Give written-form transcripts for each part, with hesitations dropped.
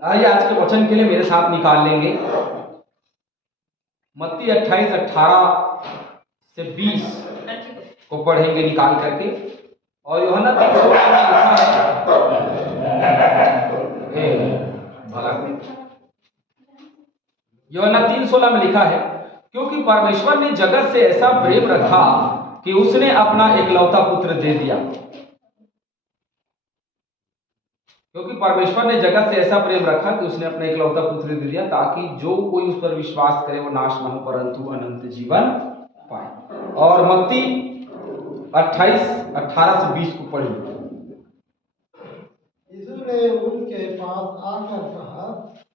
आइए आज के वचन के लिए मेरे साथ निकाल लेंगे मत्ती 28:18 से 20 को पढ़ेंगे निकाल करके। और यूहन्ना 3:16 में लिखा है, यूहन्ना 3:16 में लिखा है, क्योंकि परमेश्वर ने जगत से ऐसा प्रेम रखा कि उसने अपना एकलौता पुत्र दे दिया। क्योंकि परमेश्वर ने जगत से ऐसा प्रेम रखा कि उसने अपना एकलौता पुत्र दे दिया, ताकि जो कोई उस पर विश्वास करे वो नाश न हो परंतु अनंत जीवन पाए। और मत्ती 28:18 से 20 को पढ़िए। यीशु ने उनके पास आकर कहा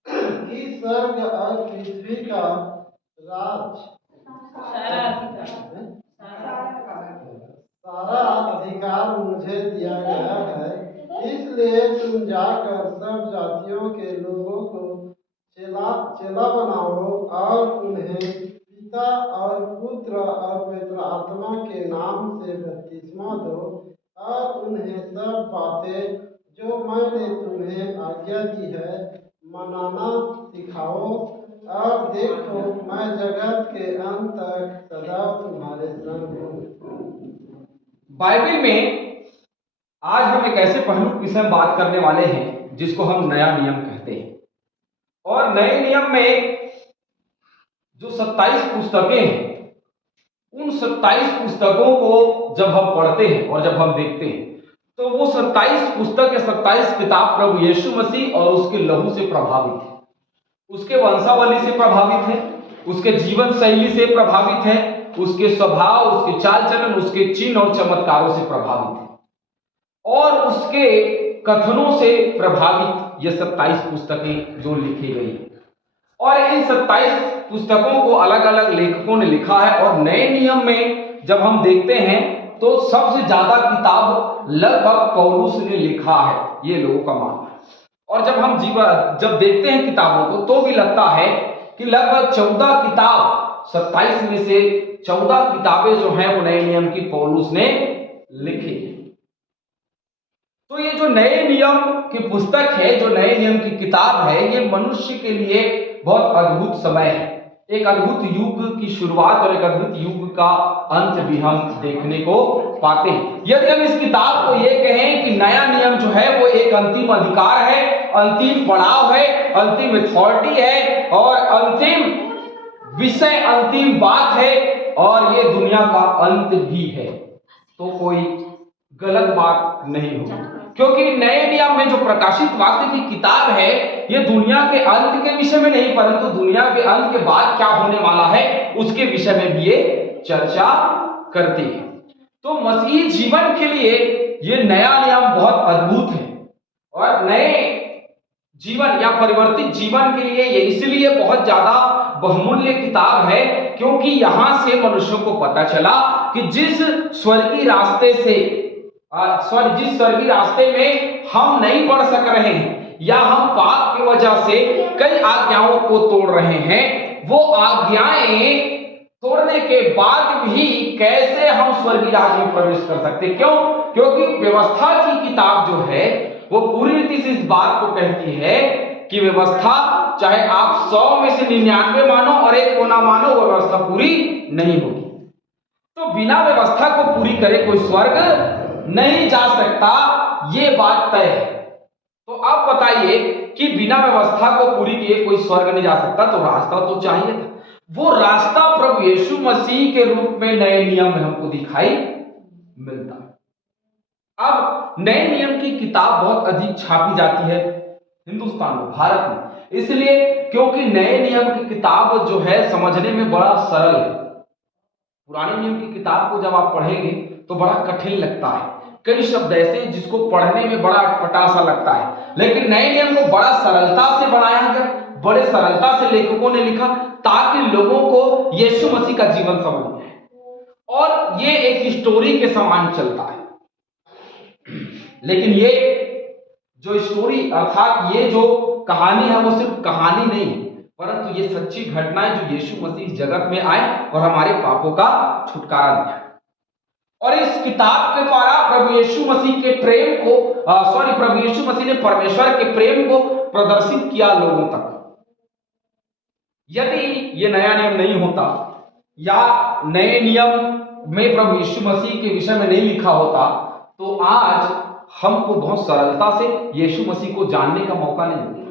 कि स्वर्ग और पृथ्वी का राज सारा अधिकार मुझे दिया गया है, इसलिए तुम जाकर सब जातियों के लोगों को चेला बनाओ और उन्हें पिता और पुत्र और पवित्र आत्मा के नाम से बपतिस्मा दो और उन्हें सब बातें जो मैंने तुम्हें आज्ञा दी है मनाना सिखाओ। और देखो, मैं जगत के अंत तक सदा तुम्हारे संग हूँ। बाइबल में आज हम एक ऐसे पहलू के विषय में बात करने वाले हैं जिसको हम नया नियम कहते हैं। और नए नियम में जो 27 पुस्तकें हैं, उन 27 पुस्तकों को जब हम पढ़ते हैं और जब हम देखते हैं तो वो 27 पुस्तक या 27 किताब प्रभु यीशु मसीह और उसके लहू से प्रभावित है, उसके वंशावली से प्रभावित है, उसके जीवन शैली से प्रभावित है, उसके स्वभाव, उसके चाल चलन, उसके चिन्ह और चमत्कारों से प्रभावित है और उसके कथनों से प्रभावित ये 27 पुस्तकें जो लिखी गई हैं। और इन 27 पुस्तकों को अलग अलग लेखकों ने लिखा है। और नए नियम में जब हम देखते हैं तो सबसे ज्यादा किताब लगभग पौलुस ने लिखा है, ये लोगों का मानना है। और जब देखते हैं किताबों को तो भी लगता है कि लगभग 14 किताब 27 में से 14 किताबें जो हैं वो नए नियम की पौलुस ने लिखी है। तो ये जो नए नियम की पुस्तक है, जो नए नियम की किताब है, ये मनुष्य के लिए बहुत अद्भुत समय है। एक अद्भुत युग की शुरुआत और एक अद्भुत युग का अंत भी हम देखने को पाते हैं। यदि हम इस किताब को ये कहें कि नया नियम जो है वो एक अंतिम अधिकार है, अंतिम पड़ाव है, अंतिम अथॉरिटी है और अंतिम विषय, अंतिम बात है और ये दुनिया का अंत भी है, तो कोई गलत बात नहीं होगी। क्योंकि नए नियम में जो प्रकाशित वाक्य की किताब है ये दुनिया के अंत के विषय में नहीं परंतु दुनिया के अंत के बाद क्या होने वाला है उसके विषय में भी ये चर्चा करती है। तो मसीही जीवन के लिए ये नया नियम बहुत अद्भुत है और नए जीवन या परिवर्तित जीवन के लिए ये इसलिए बहुत ज्यादा बहुमूल्य किताब है क्योंकि यहां से मनुष्यों को पता चला कि जिस स्वर्गीय रास्ते में हम नहीं बढ़ सक रहे हैं या हम पाप की वजह से कई आज्ञाओं को तोड़ रहे हैं, वो आज्ञाएं तोड़ने के बाद भी कैसे हम स्वर्गीय राज्य में प्रवेश कर सकते हैं। क्यों? क्योंकि व्यवस्था की किताब जो है वो पूरी रीति से इस बात को कहती है कि व्यवस्था चाहे आप 100 में से 99 मानो और एक को ना मानो, वो व्यवस्था पूरी नहीं होगी। तो बिना व्यवस्था को पूरी करे कोई स्वर्ग नहीं जा सकता, ये बात तय है। तो अब बताइए कि बिना व्यवस्था को पूरी किए कोई स्वर्ग नहीं जा सकता, तो रास्ता तो चाहिए था। वो रास्ता प्रभु यीशु मसीह के रूप में नए नियम में हमको दिखाई मिलता है। अब नए नियम की किताब बहुत अधिक छापी जाती है हिंदुस्तान में, भारत में, इसलिए क्योंकि नए नियम की किताब जो है समझने में बड़ा सरल है। पुराने नियम की किताब को जब आप पढ़ेंगे तो बड़ा कठिन लगता है, कई शब्द ऐसे जिसको पढ़ने में बड़ा अटपटा सा लगता है, लेकिन नए नियम को बड़ा सरलता से बनाया गया, बड़े सरलता से लेखकों ने लिखा ताकि लोगों को यीशु मसीह का जीवन समझ में आए और ये एक स्टोरी के समान चलता है। लेकिन ये जो स्टोरी अर्थात ये जो कहानी है वो सिर्फ कहानी नहीं है परंतु ये सच्ची घटनाएं जो यीशु मसीह जगत में आए और हमारे पापों का छुटकारा दिया। और इस किताब के द्वारा प्रभु यीशु मसीह के प्रेम को प्रभु यीशु मसीह ने परमेश्वर के प्रेम को प्रदर्शित किया लोगों तक। यदि ये नया नियम नहीं होता या नए नियम में प्रभु यीशु मसीह के विषय में नहीं लिखा होता तो आज हमको बहुत सरलता से यीशु मसीह को जानने का मौका नहीं मिलता।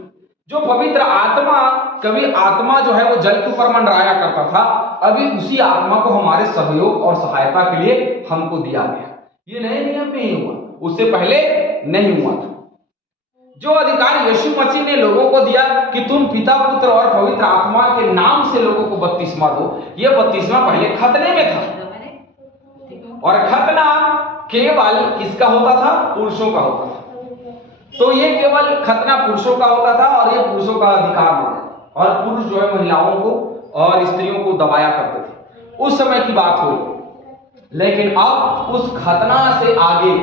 जो पवित्र आत्मा, कभी आत्मा जो है वो जल के ऊपर मंडराया करता था, अभी उसी आत्मा को हमारे सहयोग और सहायता के लिए हमको दिया गया। ये नए नियम में ही हुआ, उससे पहले नहीं हुआ था। जो अधिकार यीशु मसीह ने लोगों को दिया कि तुम पिता, पुत्र और पवित्र आत्मा के नाम से लोगों को बपतिस्मा दो, यह बपतिस्मा पहले खतने में था। और खतना केवल किसका होता था? पुरुषों का होता था। तो ये केवल खतना पुरुषों का होता था और ये पुरुषों का अधिकार होता। और पुरुष जो है महिलाओं को और स्त्रियों को दबाया करते थे। उस समय की बात हुई। लेकिन अब उस खतना से आगे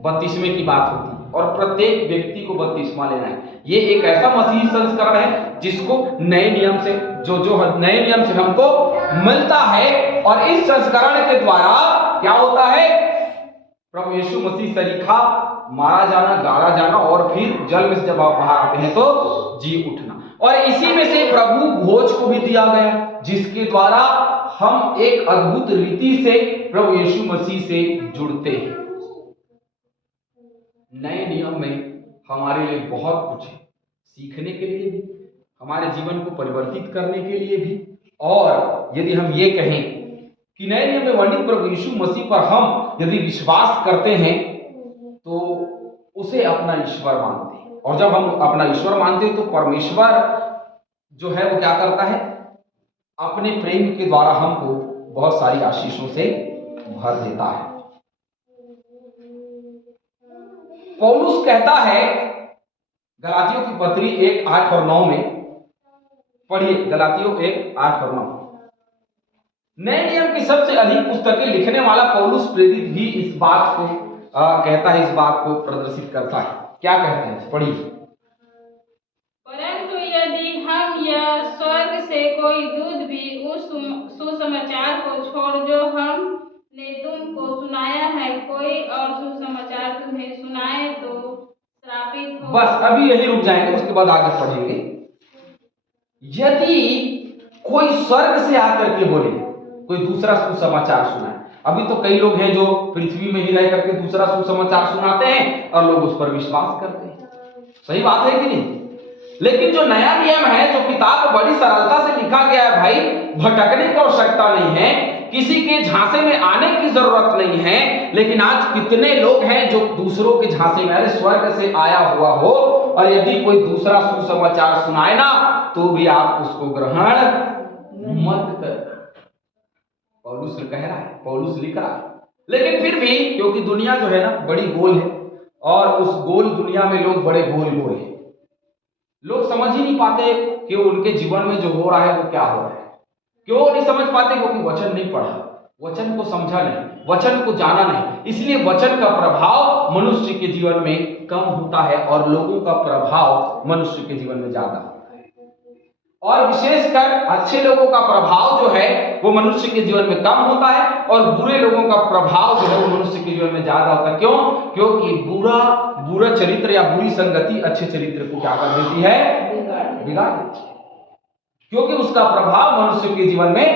बपतिस्मे की बात होती है और प्रत्येक व्यक्ति को बपतिस्मा लेना है। ये एक ऐसा मसीही संस्करण है जिसको नए नियम से जो नए नियम से हमको मिलता है। और इस संस्करण के द्वारा क्या होता है? प्रभु यीशु मसीह सरीखा मारा जाना, गाड़ा जाना और फिर जल में से जब आप बाहर आते हैं तो जी उठना। और इसी में से प्रभु भोज को भी दिया गया, जिसके द्वारा हम एक अद्भुत रीति से प्रभु यीशु मसीह से जुड़ते हैं। नए नियम में हमारे लिए बहुत कुछ है, सीखने के लिए भी, हमारे जीवन को परिवर्तित करने के लिए भी। और यदि हम ये कहें कि नए नियम में वर्णित प्रभु यीशु मसीह पर हम यदि विश्वास करते हैं तो उसे अपना ईश्वर मानते हैं। और जब हम अपना ईश्वर मानते हैं तो परमेश्वर जो है वो क्या करता है? अपने प्रेम के द्वारा हमको बहुत सारी आशीषों से भर देता है। पौलुस कहता है गलातियों की पत्री 1:8 और 9 में, पढ़िए गलातियों 1:8 और 9। नए नियम की सबसे अधिक पुस्तकें लिखने वाला पौलुस प्रेरित भी इस बात को कहता है, इस बात को प्रदर्शित करता है। क्या कहते हैं? पढ़िए। परंतु यदि हम या स्वर्ग से कोई दूत भी उस सुसमाचार को छोड़ जो हमने तुमको सुनाया है, कोई और सुसमाचार तुम्हें सुनाए तो श्रापित हो। बस अभी यही रुक जाएंगे, उसके बाद आगे पढ़ेंगे। यदि कोई स्वर्ग से आकर के बोले, कोई दूसरा सुसमाचार सुनाए। अभी तो कई लोग हैं जो पृथ्वी में ही रह करके दूसरा सुसमाचार सुनाते हैं और लोग उस पर विश्वास करते हैं। सही बात है कि नहीं? लेकिन जो नया नियम है, जो किताब बड़ी सरलता से लिखा गया है भाई, भटकने की आवश्यकता नहीं है, किसी के झांसे में आने की जरूरत नहीं है। लेकिन आज कितने लोग हैं जो दूसरों के झांसे में, अरे स्वर्ग से आया हुआ हो और यदि कोई दूसरा सुसमाचार सुनाए ना तो भी आप उसको ग्रहण मत कर। पौलुस कह रहा है, पौलुस लिख रहा है। लेकिन फिर भी क्योंकि दुनिया जो है ना बड़ी गोल है और उस गोल दुनिया में लोग बड़े गोल गोल हैं, लोग समझ ही नहीं पाते कि उनके जीवन में जो हो रहा है वो क्या हो रहा है। क्यों नहीं समझ पाते? क्योंकि वचन नहीं पढ़ा, वचन को समझा नहीं, वचन को जाना नहीं। इसलिए वचन का प्रभाव मनुष्य के जीवन में कम होता है और लोगों का प्रभाव मनुष्य के जीवन में ज्यादा होता है। और विशेषकर अच्छे लोगों का प्रभाव जो है वो मनुष्य के जीवन में कम होता है और बुरे लोगों का प्रभाव जो है वो मनुष्य के जीवन में ज्यादा होता है। क्यों? क्योंकि बुरा चरित्र या बुरी संगति अच्छे चरित्र को क्या कर देती है? बिगाड़ देती है। क्योंकि उसका प्रभाव मनुष्य के जीवन में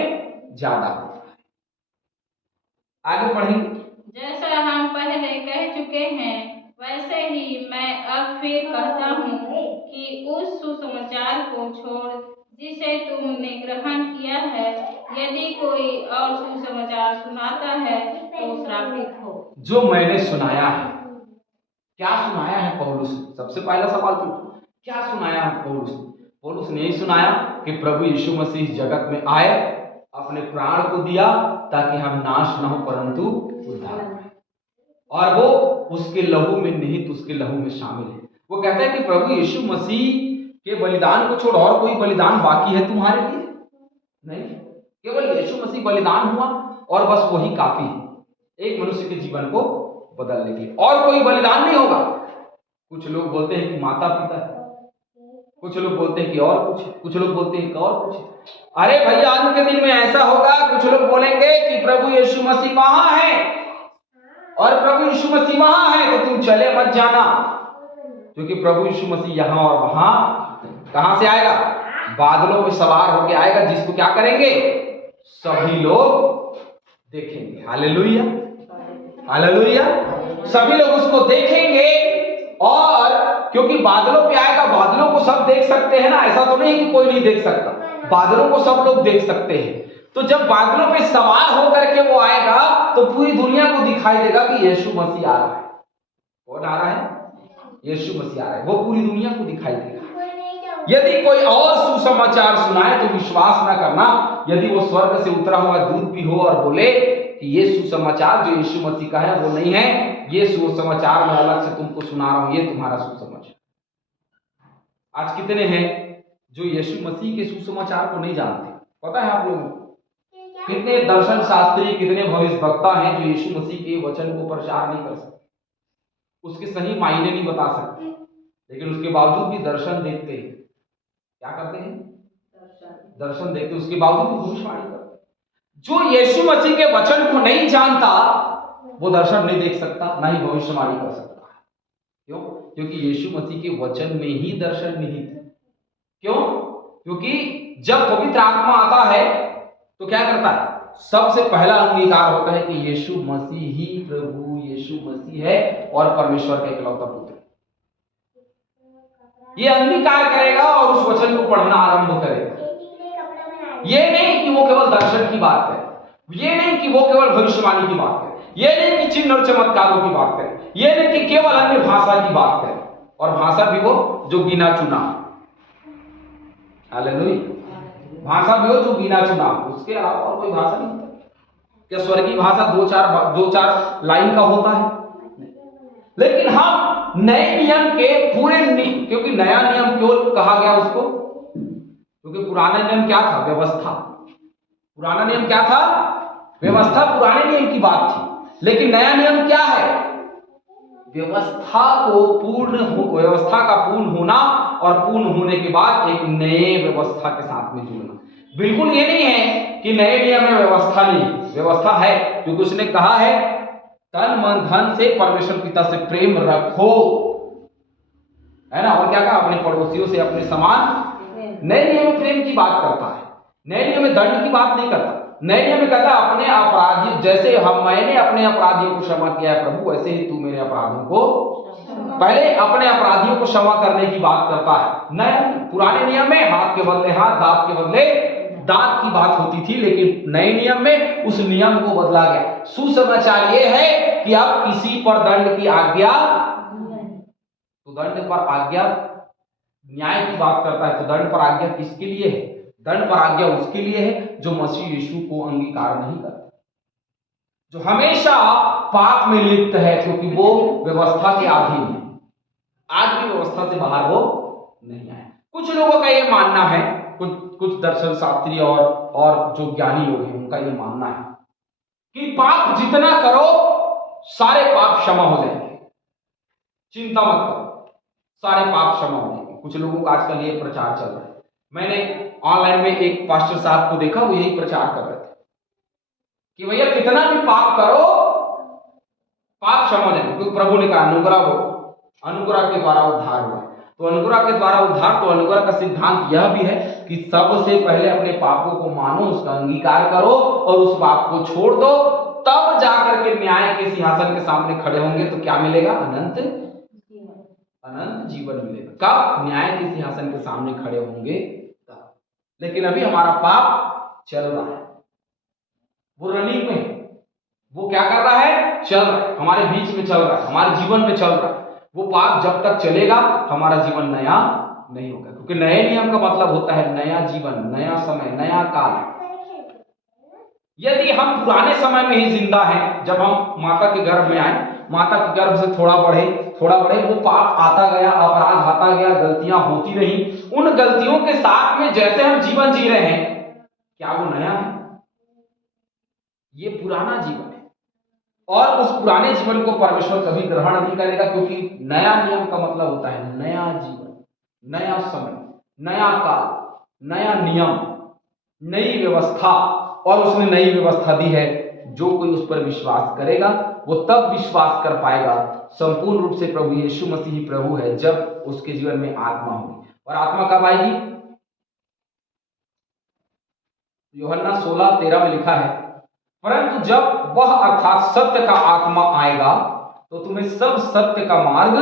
ज्यादा होता है। आगे पढ़ेंगे। जैसा हम पहले कह चुके हैं वैसे ही मैं अब फिर कहता हूँ कि उस सुसमाचार को छोड़ जिसे तुमने ग्रहण किया है, यदि कोई और सुसमाचार सुनाता है तो श्रापित हो। जो मैंने सुनाया है, क्या सुनाया है पौलुस? सबसे पहला सवाल तो क्या सुनाया है पौलुस? पौलुस ने यही सुनाया कि प्रभु यीशु मसीह जगत में आए, अपने प्राण को दिया ताकि हम नाश न हो परंतु उद्धार पाएं। और वो उसके लहू में निहित, उसके लहू में शामिल है। वो कहता है कि प्रभु यीशु मसीह के बलिदान को छोड़ और कोई बलिदान बाकी है तुम्हारे लिए? नहीं, केवल यीशु मसीह बलिदान हुआ और बस वही काफी है एक मनुष्य के जीवन को बदलने के लिए। और कोई बलिदान नहीं होगा। कुछ लोग बोलते हैं कि माता पिता है, कुछ लोग बोलते हैं कि और कुछ लोग बोलते हैं कि और कुछ। अरे भैया, आज के दिन में ऐसा होगा, कुछ लोग बोलेंगे कि प्रभु यीशु मसीह वहां है और प्रभु यीशु मसीह वहां है तो तुम चले मत जाना। क्योंकि प्रभु यीशु मसीह यहाँ और वहां कहां से आएगा? बादलों में सवार होकर आएगा, जिसको क्या करेंगे? सभी लोग देखेंगे। Hallelujah, hallelujah. सभी लोग उसको देखेंगे, और क्योंकि बादलों पे आएगा, बादलों को सब देख सकते हैं ना, ऐसा तो नहीं कि कोई नहीं देख सकता, बादलों को सब लोग देख सकते हैं। तो जब बादलों पे सवार होकर के वो आएगा तो पूरी दुनिया को दिखाई देगा कि यीशु मसीह आ रहा है। कौन आ रहा है? यीशु मसीह आ रहा है, वो पूरी दुनिया को दिखाई देगा। यदि कोई और सुसमाचार सुनाए तो विश्वास ना करना, यदि वो स्वर्ग से उतरा हुआ दूत भी हो और बोले कि ये सुसमाचार जो यीशु मसीह का है वो नहीं है, ये सुसमाचार मैं अलग से तुमको सुना रहा हूं, ये तुम्हारा सुसमाचार। आज कितने हैं जो यीशु मसीह के सुसमाचार को नहीं जानते? पता है आप लोगों को? कितने दर्शन शास्त्री, कितने भविष्यवक्ता हैं जो यीशु मसीह के वचन को प्रचार नहीं कर सकते, उसके सही मायने नहीं बता सकते, लेकिन उसके बावजूद भी दर्शन देखते हैं। क्या करते हैं? दर्शन देखते, उसके बावजूद भी भविष्यवाणी करते। जो यीशु मसीह के वचन को नहीं जानता वो दर्शन नहीं देख सकता, ना ही भविष्यवाणी कर सकता। क्यों? क्योंकि यीशु मसीह के वचन में ही दर्शन निहित है। क्यों? क्योंकि जब पवित्र आत्मा आता है तो क्या करता है? सबसे पहला अंगीकार होता है कि यीशु मसीह ही प्रभु यीशु मसीह है और परमेश्वर का इकलौता पुत्र। ये अंगीकार करेगा और उस वचन को पढ़ना आरंभ करेगा। ये नहीं कि वो केवल दर्शन की बात करे, ये नहीं कि वो केवल भविष्यवाणी की बात करे, ये नहीं कि चिन्ह और चमत्कारों की बात करे, ये नहीं कि केवल अन्य भाषा की बात करे, और भाषा भी वो जो गिना चुना। हालेलुया। भाषा भी हो जो गिना चुना, उसके अलावा और कोई भाषा नहीं होता। क्या स्वर्गीय भाषा दो चार लाइन का होता है? लेकिन हम नए नियम के पूरे क्योंकि नया नियम क्यों कहा गया उसको? क्योंकि पुराना नियम क्या था? व्यवस्था। पुराना नियम क्या था? व्यवस्था पुराने नियम की बात थी। लेकिन नया नियम क्या है? व्यवस्था का पूर्ण होना, और पूर्ण होने के बाद एक नए व्यवस्था के साथ में जुड़ना। बिल्कुल ये नहीं है कि नए नियम में व्यवस्था नहीं, व्यवस्था है, क्योंकि उसने कहा है तन मन धन से परमेश्वर पिता से प्रेम रखो, है ना। और क्या कहा? अपने पड़ोसियों से अपने समान। नए नियम में प्रेम की बात करता है, नए नियम में दंड की बात नहीं करता। नए नियम में कहता है अपने अपराधी, जैसे मैंने अपने अपराधियों को क्षमा किया है प्रभु, वैसे ही तू मेरे अपराधियों को। पहले अपने अपराधियों को क्षमा करने की बात करता है। नए पुराने नियम में हाथ के बदले हाथ, दांत के बदले दांत की बात होती थी, लेकिन नए नियम में उस नियम को बदला गया। सुसमाचार ये है कि अब किसी पर दंड की आज्ञा, तो दंड पर आज्ञा न्याय की बात करता है, तो दंड पर आज्ञा किसके लिए है? दंड पर आज्ञा उसके लिए है जो मसीह यीशु को अंगीकार नहीं करता, जो हमेशा पाप में लिप्त है, क्योंकि वो व्यवस्था के अधीन है। आज भी व्यवस्था से बाहर वो नहीं आए। कुछ लोगों का ये मानना है, कुछ दर्शन शास्त्री और जो ज्ञानी लोग हैं उनका ये मानना है कि पाप जितना करो सारे पाप क्षमा हो जाएंगे, चिंता मत करो, सारे पाप क्षमा हो जाएंगे। कुछ लोगों का आजकल ये प्रचार चल रहा है। मैंने ऑनलाइन में एक पास्टर साहब को देखा, वो यही प्रचार कर रहे थे कि भैया कितना भी पाप करो पाप क्षमा हो जाएंगे, क्योंकि प्रभु ने कहा अनुग्रह के द्वारा उद्धार हुआ। तो अनुग्रह के द्वारा उद्धार, तो अनुग्रह का सिद्धांत यह भी है कि सबसे पहले अपने पापों को मानो, उसका अंगीकार करो और उस पाप को छोड़ दो, तब जाकर के न्याय के सिंहासन के सामने खड़े होंगे तो क्या मिलेगा? अनंत जीवन मिलेगा। कब? न्याय के सिंहासन के सामने खड़े होंगे तब। लेकिन अभी हमारा पाप चल रहा है, वो रनिंग में, वो क्या कर रहा है? चल रहा है, हमारे बीच में चल रहा है, हमारे जीवन में चल रहा है। वो पाप जब तक चलेगा हमारा जीवन नया नहीं होगा, क्योंकि नए नियम का मतलब होता है नया जीवन, नया समय, नया काल। यदि हम पुराने समय में ही जिंदा हैं, जब हम माता के गर्भ में आए, माता के गर्भ से थोड़ा बढ़े, वो पाप आता गया, अपराध आता गया, गलतियां होती रही, उन गलतियों के साथ में जैसे हम जीवन जी रहे हैं, क्या वो नया है? ये पुराना जीवन है, और उस पुराने जीवन को परमेश्वर कभी ग्रहण नहीं करेगा, क्योंकि नया नियम का मतलब होता है नया जीवन, नया समय, नया काल, नया नियम, नई व्यवस्था। और उसने नई व्यवस्था दी है, जो कोई उस पर विश्वास करेगा वो तब विश्वास कर पाएगा संपूर्ण रूप से प्रभु यीशु मसीह ही प्रभु है, जब उसके जीवन में आत्मा होगी। और आत्मा कब आएगी? यूहन्ना 16:13 में लिखा है, परंतु जब वह अर्थात सत्य का आत्मा आएगा तो तुम्हें सब सत्य का मार्ग,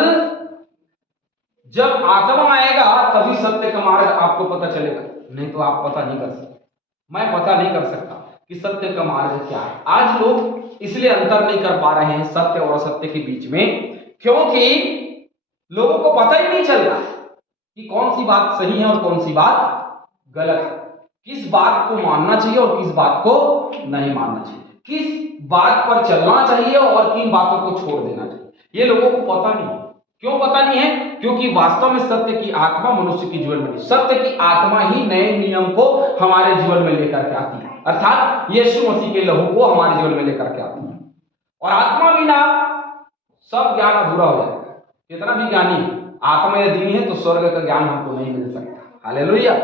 जब आत्मा आएगा तभी सत्य का मार्ग आपको पता चलेगा, नहीं तो आप पता नहीं कर सकते। मैं पता नहीं कर सकता कि सत्य का मार्ग क्या है। आज लोग इसलिए अंतर नहीं कर पा रहे हैं सत्य और असत्य के बीच में, क्योंकि लोगों को पता ही नहीं चल रहा कि कौन सी बात सही है और कौन सी बात गलत है, किस बात को मानना चाहिए और किस बात को नहीं मानना चाहिए, किस बात पर चलना चाहिए और किन बातों को छोड़ देना चाहिए। ये लोगों को पता नहीं है। क्यों पता नहीं है? क्योंकि वास्तव में सत्य की आत्मा मनुष्य के जीवन में नहीं, सत्य की आत्मा ही नए नियम को हमारे जीवन में लेकर के आती है, अर्थात यीशु मसीह के लहू को हमारे जीवन में लेकर के आती है। और आत्मा बिना सब ज्ञान अधूरा हो जाएगा। कितना भी ज्ञानी आत्मा यदि नहीं है तो स्वर्ग का ज्ञान हमको नहीं मिल सकता। हालेलुया।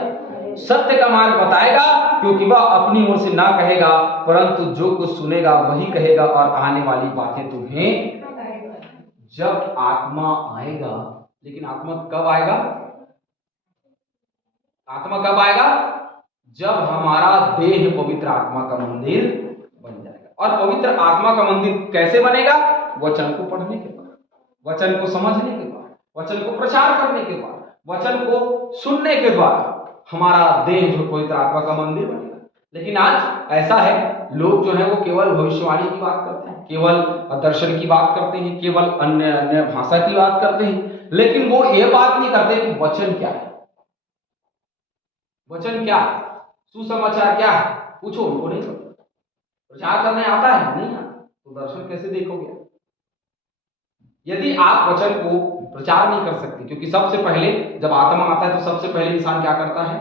सत्य का मार्ग बताएगा, क्योंकि वह अपनी ओर से ना कहेगा, परंतु जो कुछ सुनेगा वही कहेगा और आने वाली बातें तुम्हें जब आत्मा आएगा। लेकिन आत्मा कब आएगा? आत्मा कब आएगा? जब हमारा देह पवित्र आत्मा का मंदिर बन जाएगा। और पवित्र आत्मा का मंदिर कैसे बनेगा? वचन को पढ़ने के बाद, वचन को समझने के बाद, वचन को प्रचार करने के बाद, वचन को सुनने के द्वारा हमारा देह जो पवित्र आत्मा का मंदिर बनेगा। लेकिन आज ऐसा है, लोग जो है वो केवल भविष्यवाणी की बात करते हैं, केवल दर्शन की बात करते हैं, केवल अन्य अन्य भाषा की बात करते हैं, लेकिन वो ये बात नहीं करते कि वचन क्या है। वचन क्या है? सुसमाचार क्या है? पूछो, उनको नहीं पता। प्रचार करने आता है? नहीं आता। तो दर्शन कैसे देखोगे? यदि आप वचन को प्रचार नहीं कर सकते, क्योंकि सबसे पहले जब आत्मा आता है तो सबसे पहले इंसान क्या करता है?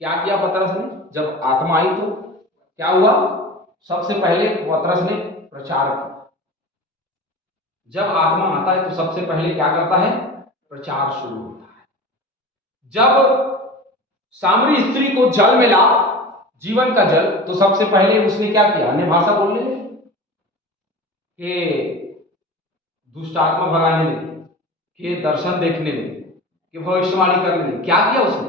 क्या किया पतरस ने? जब आत्मा आई तो क्या हुआ? सबसे पहले पतरस ने प्रचार किया। जब आत्मा आता है तो सबसे पहले क्या करता है? प्रचार शुरू होता है। जब सामरी स्त्री को जल मिला, जीवन का जल, तो सबसे पहले उसने क्या किया? अन्य भाषा बोलने लगी, कि दुष्ट आत्मा भगाने लगी, कि दर्शन देखने लगी, कि भविष्यवाणी करने लगी। क्या किया उसने?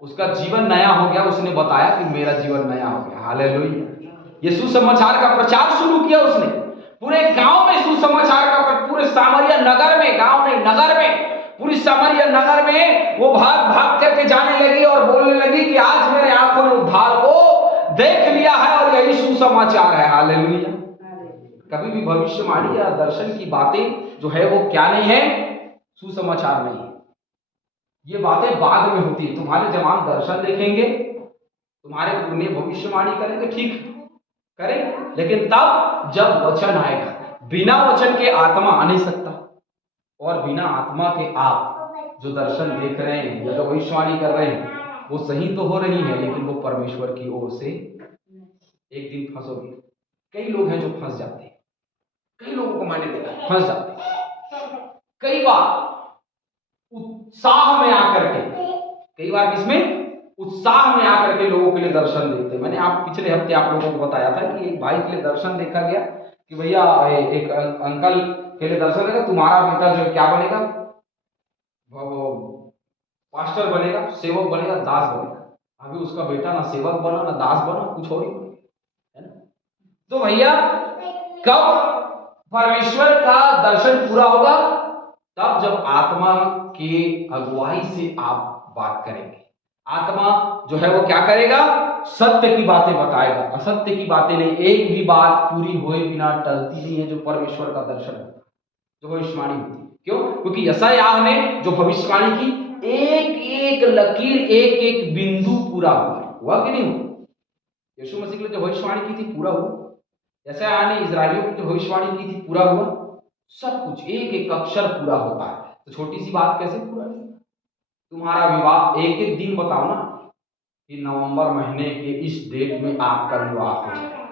उसका जीवन नया हो गया। उसने बताया कि मेरा जीवन नया हो गया। हालेलुया। ये सुसमाचार का प्रचार शुरू किया उसने। पूरे गांव में सुसमाचार का, पूरे सामरिया नगर में, गांव नहीं नगर में, पूरी सामरिया नगर में वो भाग भाग करके जाने लगी और बोलने लगी कि आज मेरे आंखों ने उद्धार को देख लिया है और यही सुसमाचार है। हालेलुया। कभी भी भविष्यवाणी या दर्शन की बातें जो है वो क्या नहीं है? सुसमाचार नहीं है। ये बातें बाद में होती है। तुम्हारे जवान दर्शन देखेंगे, तुम्हारे पुण्य भविष्यवाणी करेंगे, ठीक करें, लेकिन तब जब वचन आएगा। बिना वचन के आत्मा आ नहीं सकता, और बिना आत्मा के आप जो दर्शन देख रहे हैं या जो भविष्यवाणी कर रहे हैं वो सही तो हो रही है, लेकिन वो परमेश्वर की ओर से एक दिन फंसोगे। कई लोग हैं जो फंस जाते हैं, कई लोगों को मैंने देखा फंस जाते हैं। कई बार उत्साह में आकर के, कई बार किसमें? उत्साह में आकर के लोगों के लिए दर्शन देखते हैं। मैंने आप पिछले हफ्ते आप लोगों को बताया था कि एक भाई के लिए दर्शन देखा गया कि भैया एक अंकल के लिए दर्शन देखा, तुम्हारा बेटा जो क्या बनेगा? वो पास्टर बनेगा, सेवक बनेगा, दास बनेगा। अभी उसका बेटा ना सेवक बना, ना दास बना, कुछ और ही है ना। तो भैया कब परमेश्वर का दर्शन पूरा होगा? तब जब आत्मा की अगुवाई से आप बात करेंगे। आत्मा जो है वो क्या करेगा? सत्य की बातें बताएगा, असत्य की बातें नहीं। एक भी बात पूरी हुए बिना टलती नहीं है जो परमेश्वर का दर्शन होता है, जो भविष्यवाणी होती है। क्यों? क्योंकि यशायाह ने जो भविष्यवाणी की, एक एक लकीर, एक एक बिंदु पूरा हुआ कि नहीं हुआ? यीशु मसीह के लिए जो भविष्यवाणी की थी पूरा हुआ। यशायाह ने इस्राएलियों की जो भविष्यवाणी की थी पूरा हुआ। सब कुछ एक एक अक्षर पूरा होता है। तो छोटी सी बात कैसे पूरा नहीं? तुम्हारा विवाह, एक एक दिन बताओ ना कि नवंबर महीने के इस डेट में आपका विवाह हो जाएगा,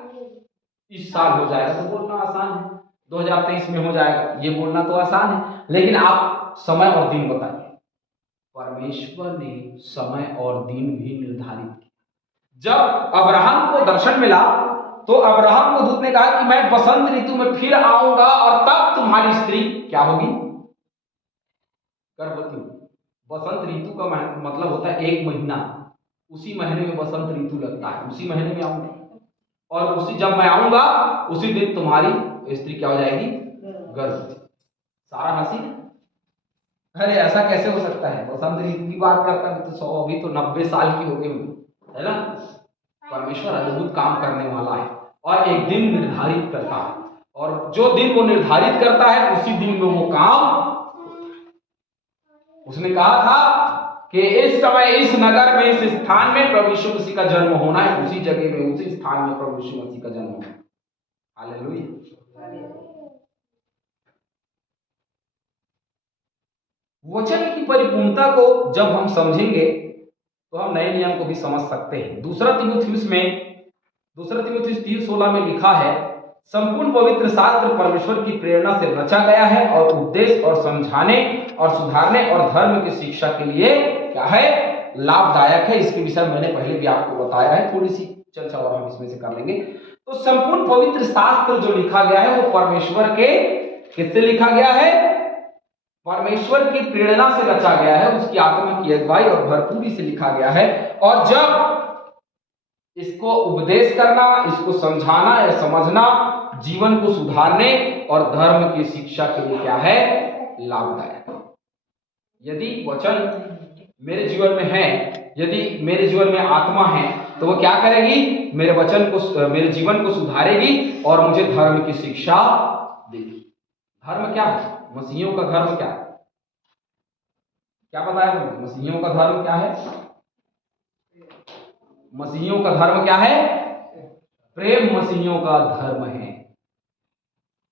इस साल हो जाएगा, तो बोलना आसान है। 2023 में हो जाएगा, ये बोलना तो आसान है, लेकिन आप समय और दिन बताइए। परमेश्वर ने समय और दिन भी निर्धारित किया। जब अब्राहम को दर्शन मिला तो अब्राहम को दूत ने कहा कि मैं बसंत ऋतु में फिर आऊंगा और तब तुम्हारी स्त्री क्या होगी? गर्भवती होगी। बसंत ऋतु का मतलब होता है 1 महीना, उसी महीने में बसंत ऋतु लगता है, उसी महीने में आऊंगा और उसी जब मैं आऊंगा उसी दिन तुम्हारी स्त्री क्या हो जाएगी? गर्भवती। सारा हंसी। अरे ऐसा कैसे हो सकता है? बसंत ऋतु की बात करता है तो 100 अभी तो 90 साल की हो गई है ना। परमेश्वर अद्भुत काम करने वाला है और एक दिन निर्धारित करता है और जो दिन वो निर्धारित करता है उसी दिन में वो काम। उसने कहा था कि इस समय इस नगर में इस स्थान में प्रभु यीशु मसीह का जन्म होना है, उसी जगह में उसी स्थान में प्रभु यीशु मसीह का जन्म होना है। हालेलुया। वचन की परिपूर्णता को जब हम समझेंगे तो हम नए नियम को भी समझ सकते हैं। दूसरा तीमुथियुस 3:16 में लिखा है, संपूर्ण पवित्र शास्त्र परमेश्वर की प्रेरणा से रचा गया है और उपदेश और समझाने और सुधारने और धर्म की शिक्षा के लिए क्या है? लाभदायक है। इसके विषय में मैंने पहले भी आपको बताया है, थोड़ी सी चर्चा और हम इसमें से कर लेंगे। तो संपूर्ण पवित्र शास्त्र जो लिखा गया है वो परमेश्वर के किससे लिखा गया है? परमेश्वर की प्रेरणा से रचा गया है, उसकी आत्मा की अगुवाई और भरपूरी से लिखा गया है। और जब इसको उपदेश करना, इसको समझाना या समझना जीवन को सुधारने और धर्म की शिक्षा के लिए क्या है? लाभदायक है। यदि वचन मेरे जीवन में है, यदि मेरे जीवन में आत्मा है तो वो क्या करेगी? मेरे वचन को, मेरे जीवन को सुधारेगी और मुझे धर्म की शिक्षा देगी। धर्म क्या है? मसीहियों का धर्म क्या है? क्या बताया मैंने? मसीहियों का धर्म क्या है? मसीहियों का धर्म क्या है? प्रेम मसीहियों का धर्म है।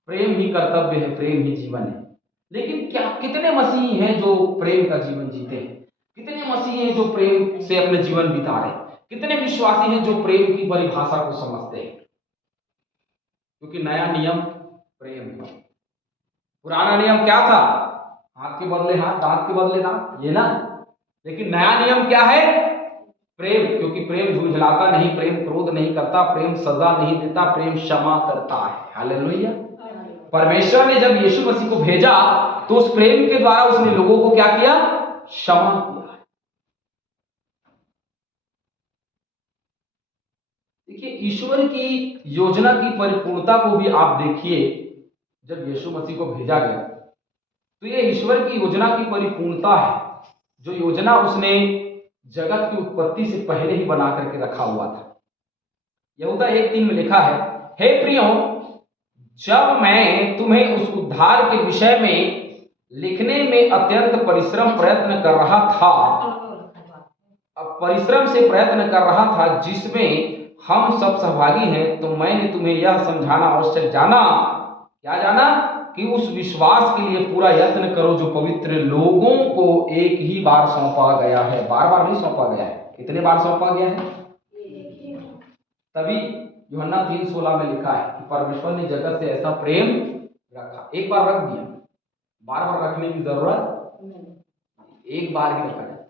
प्रेम ही कर्तव्य है, प्रेम ही जीवन है। लेकिन क्या कितने मसीही हैं जो प्रेम का जीवन जीते हैं? कितने मसीही हैं जो प्रेम से अपने जीवन बिता रहे हैं? कितने विश्वासी हैं जो प्रेम की परिभाषा को समझते हैं? क्योंकि नया नियम प्रेम है। पुराना नियम क्या था? हाथ के बदले हाथ, दांत के बदले दांत, ये ना। लेकिन नया नियम क्या है? प्रेम। क्योंकि प्रेम झुंझलाता नहीं, प्रेम क्रोध नहीं करता, प्रेम सजा नहीं देता, प्रेम क्षमा करता है। हालेलुया। परमेश्वर ने जब यीशु मसीह को भेजा तो उस प्रेम के द्वारा उसने लोगों को क्या किया? क्षमा किया। देखिए, ईश्वर की योजना की परिपूर्णता को भी आप देखिए। जब यीशु मसीह को भेजा गया तो ये ईश्वर की योजना की परिपूर्णता है, जो योजना उसने जगत की उत्पत्ति से पहले ही बना करके रखा हुआ था। यहूदा 1:3 में लिखा है, हे प्रियो, जब मैं तुम्हें उस उद्धार के विषय में लिखने में अत्यंत प्रयत्न कर रहा था जिसमें हम सब सहभागी हैं, तो मैंने तुम्हें यह समझाना आवश्यक जाना। क्या जाना? कि उस विश्वास के लिए पूरा यत्न करो जो पवित्र लोगों को एक ही बार सौंपा गया है। बार बार नहीं सौंपा गया है। कितने बार सौंपा गया है? तभी यूहन्ना 3:16 में लिखा है कि परमेश्वर ने जगत से ऐसा प्रेम रखा। एक बार रख दिया, बार बार रखने की जरूरत नहीं। एक बार ही रखा जाए,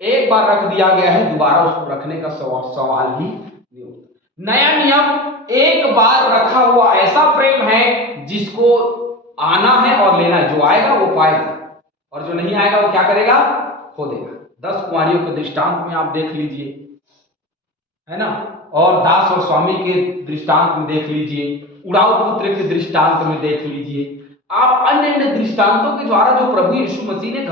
एक बार रख दिया गया है, दोबारा उसको रखने का सवाल ही नहीं होता। नया नियम एक बार रखा हुआ ऐसा प्रेम है जिसको आना है और लेना है। जो आएगा वो पाएगा और जो नहीं आएगा वो क्या करेगा? खो देगा। 10 कुंवारियों के दृष्टांत में आप देख लीजिए, है ना। और दास और स्वामी के दृष्टांत में देख लीजिए, उड़ाऊ पुत्र के दृष्टांत में देख लीजिए। आप अन्य अन्य दृष्टांतों के द्वारा जो प्रभु यीशु मसीह ने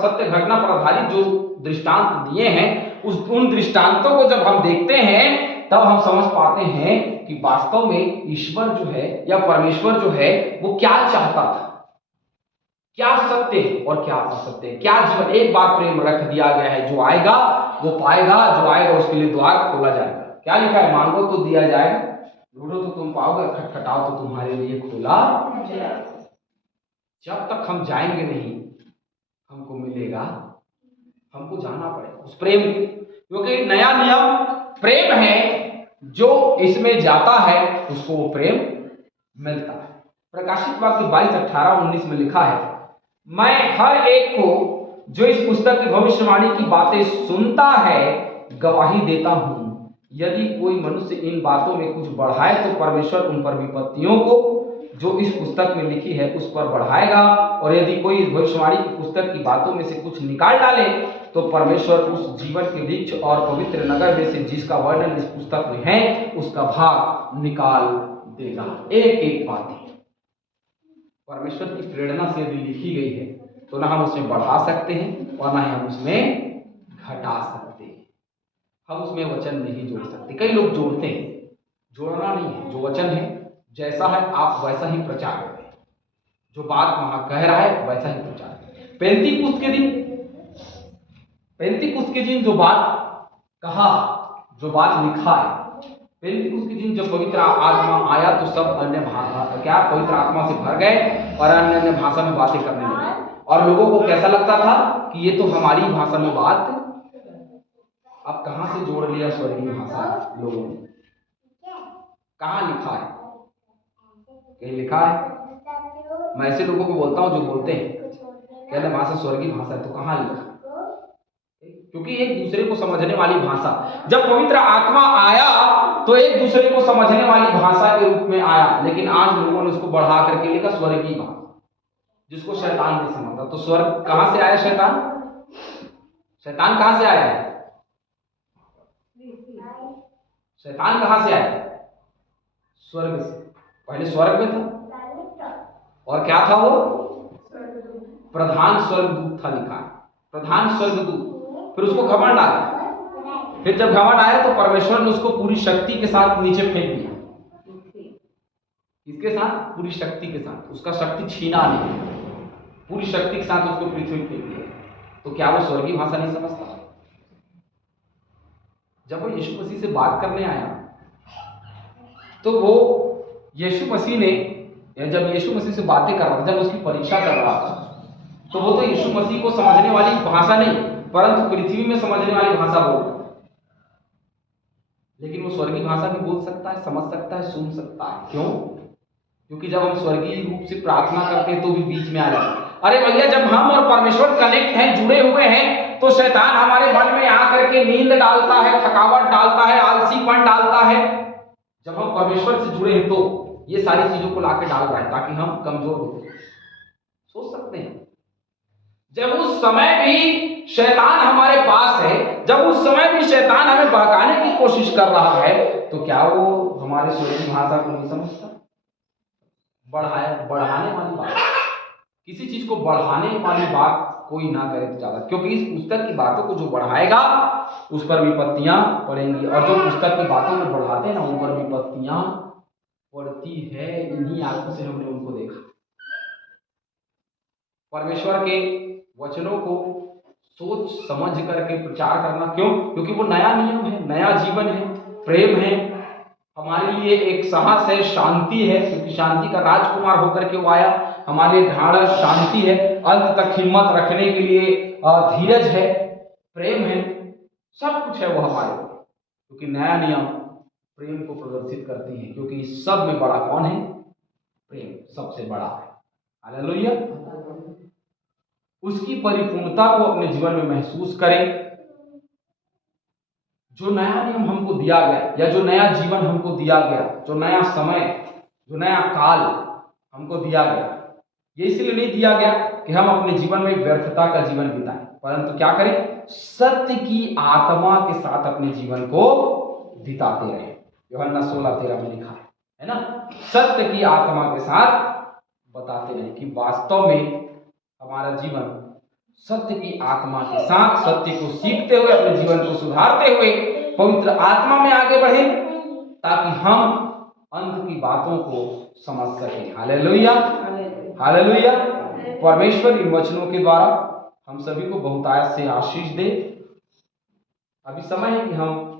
सत्य घटना पर आधारित जो दृष्टांत दिए हैं, उन दृष्टांतों को जब हम देखते हैं तब हम समझ पाते हैं कि वास्तव में ईश्वर जो है या परमेश्वर जो है वो क्या चाहता था, क्या सत्य है और क्या असत्य है, क्या जीवन। एक बार प्रेम रख दिया गया है, जो आएगा वो पाएगा, जो आएगा उसके लिए द्वार खोला जाएगा। क्या लिखा है? मांगो तो दिया जाएगा, ढूंढो तो तुम पाओगे, खटखटाओ तो तुम्हारे लिए खोला। जब तक हम जाएंगे नहीं हमको मिलेगा, हमको जाना पड़ेगा उस प्रेम के, क्योंकि नया नियम प्रेम है। जो इसमें जाता है उसको वो प्रेम मिलता है। प्रकाशित वाक्य 22:18-19 में लिखा है, मैं हर एक को जो इस पुस्तक की भविष्यवाणी की बातें सुनता है गवाही देता हूं यदि कोई मनुष्य इन बातों में कुछ बढ़ाए तो परमेश्वर उन पर विपत्तियों को जो इस पुस्तक में लिखी है उस पर बढ़ाएगा, और यदि कोई इस भविष्यवाणी की पुस्तक की बातों में से कुछ निकाल डाले तो परमेश्वर उस जीवन के वृक्ष और पवित्र नगर में से जिसका वर्णन इस पुस्तक में है उसका भाग निकाल देगा। एक एक बात परमेश्वर की प्रेरणा से यदि लिखी गई है तो ना हम उसमें बढ़ा सकते हैं और ना ही हम उसमें घटा सकते हैं। हम उसमें वचन नहीं जोड़ सकते। कई लोग जोड़ते हैं, जोड़ना नहीं है। जो वचन है जैसा है आप वैसा ही प्रचार करें, जो बात वहां कह रहा है वैसा ही प्रचार करें। पेंतीकुस्त के दिन जो बात कहा, जो बात लिखा है, पेंतीकुस्त के दिन जब पवित्र आत्मा आया तो सब अन्य भाषा पवित्र आत्मा से भर गए और अन्य अन्य भाषा में बातें करने लगे, और लोगों को कैसा लगता था कि ये तो हमारी भाषा में बात। अब कहां से जोड़ लिया स्वर्गीय भाषा लोगों ने? कहां लिखा है? कहीं लिखा है? मैं ऐसे लोगों को बोलता हूं जो बोलते हैं कहते भाषा स्वर्गीय भाषा है, तो कहां लिखा? क्योंकि एक दूसरे को समझने वाली भाषा, जब पवित्र आत्मा आया तो एक दूसरे को समझने वाली भाषा के रूप में आया, लेकिन आज लोगों ने उसको बढ़ा करके लिखा स्वर्गीय भाषा, जिसको शैतान नहीं समझता। तो स्वर्ग कहां से आया? शैतान कहां से आया? शैतान कहां से आया? स्वर्ग से। पहले स्वर्ग में था, और क्या था वो? प्रधान स्वर्गदूत था, लिखा प्रधान स्वर्गदूत। फिर उसको घमंड आ गया। फिर जब घमंड आया तो परमेश्वर ने उसको पूरी शक्ति के साथ नीचे फेंक दिया। इसके साथ पूरी शक्ति के साथ, उसका शक्ति छीना नहीं, पूरी शक्ति के साथ उसको पृथ्वी फेंक दिया। तो क्या वो स्वर्गीय भाषा नहीं समझता? जब वो यीशु मसीह से बात करने आया तो वो यीशु मसीह ने, जब यीशु मसीह से बातें कर रहा था, जब उसकी परीक्षा कर रहा था, तो वो तो यीशु मसीह को समझने वाली भाषा नहीं परंतु पृथ्वी में समझने वाली भाषा बोल रहा है। लेकिन वो स्वर्गीय भाषा भी बोल सकता है, समझ सकता है, सुन सकता है। क्यों? क्योंकि जब हम स्वर्गीय रूप से प्रार्थना करते हैं तो भी बीच में आ जाता है। अरे भैया, जब हम और परमेश्वर कनेक्ट हैं, जुड़े हुए हैं, तो शैतान हमारे मन में आकर के नींद डालता है, थकावट डालता है, आलसीपन डालता है। जब हम परमेश्वर से जुड़े हैं तो ये सारी चीजों को लाके डाल रहा है ताकि हम कमजोर हो। सोच सकते हैं जब उस समय भी शैतान हमारे पास है, जब उस समय भी शैतान हमें बहकाने की कोशिश कर रहा है, तो क्या वो हमारे स्वर्गीय भाषा को नहीं समझता? बढ़ाने वाली बात, किसी चीज को बढ़ाने वाली बात कोई ना करे तो ज्यादा, क्योंकि इस पुस्तक की बातों को जो बढ़ाएगा उस पर विपत्तियां पड़ेंगी, और जो पुस्तक की बातों में बढ़ाते हैं ना उन पर विपत्तियां पड़ती है। इन्हीं आंखों से हमने उनको देखा। परमेश्वर के वचनों को सोच समझ करके प्रचार करना। क्यों? क्योंकि वो नया नियम है, नया जीवन है, प्रेम है, हमारे लिए एक साहस है, शांति है, क्योंकि शांति का राजकुमार होकर के वो आया। हमारे लिए ढाढ़स, शांति है, अंत तक हिम्मत रखने के लिए धीरज है, प्रेम है, सब कुछ है वो हमारे लिए। क्योंकि नया नियम प्रेम को प्रदर्शित करती है, क्योंकि इस सब में बड़ा कौन है? प्रेम सबसे बड़ा है। हालेलुया। उसकी परिपूर्णता को अपने जीवन में महसूस करें। जो नया नियम हमको दिया गया, या जो नया जीवन हमको दिया गया, जो नया समय, जो नया काल हमको दिया गया, ये इसलिए नहीं दिया गया कि हम अपने जीवन में व्यर्थता का जीवन बिताएं, परंतु क्या करें? सत्य की आत्मा के साथ अपने जीवन को बिताते रहें। यूहन्ना 16:13 में लिखा है ना, सत्य की आत्मा के साथ बताते रहें कि वास्तव में हमारा जीवन सत्य की आत्मा के साथ, सत्य को सीखते हुए, अपने जीवन को सुधारते हुए पवित्र आत्मा में आगे बढ़े, ताकि हम अंत की बातों को समझ सकें। Hallelujah, hallelujah. परमेश्वर इन वचनों के द्वारा हम सभी को बहुतायत से आशीष दे। अभी समय है कि हम